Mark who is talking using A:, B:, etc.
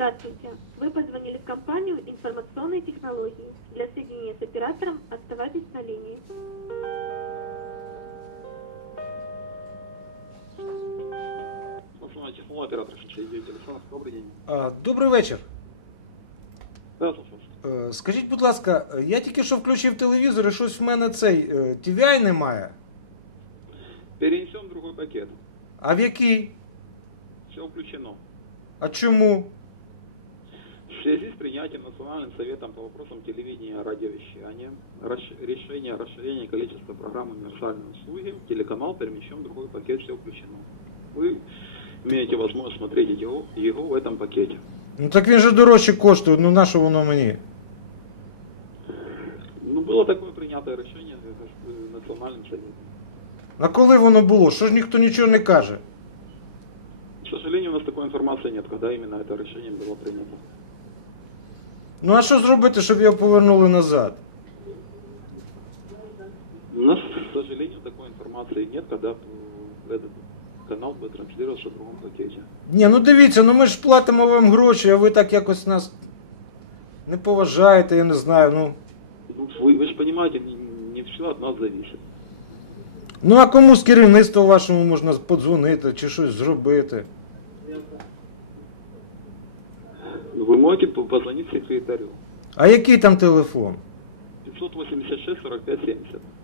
A: Здравствуйте. Вы позвонили в компанию информационной технологии. Для соединения с оператором оставайтесь на линии.
B: Информационная технология, оператор телефонов. Добрий день.
C: Добрий вечір.
B: Да, слушаю.
C: Скажіть, будь ласка, я тільки що включив телевізор і щось в мене цей TVI немає.
B: Перенесем в другой пакет.
C: А в який?
B: Все включено.
C: А чому?
B: В связи с принятием Национальным советом по вопросам телевидения и радиовещания решение о расширении количества программ универсальной услуги, телеканал перемещен в другой пакет, все включено. Вы имеете возможность смотреть его в этом пакете.
C: Ну так він же дорожче коштує, ну на що воно мені?
B: Ну, было такое принятое решение Национальным советом.
C: А коли воно було? Що ж ніхто нічого не каже?
B: К сожалению, у нас такой информации нет, когда именно это решение было принято.
C: Ну а що зробити, щоб його повернули назад?
B: У нас, к сожалению, такой информации нет, когда этот канал будет транслироваться в другом пакете.
C: Ні, ну дивіться, ну ми ж платимо вам гроші, а ви так якось нас не поважаєте, я не знаю, ну.
B: Ну, вы же понимаете, не все от нас зависит.
C: Ну а кому з керівництва вашому можна подзвонити чи щось зробити?
B: Вы можете позвонить секретарю.
C: А який там телефон?
B: 586 45 70.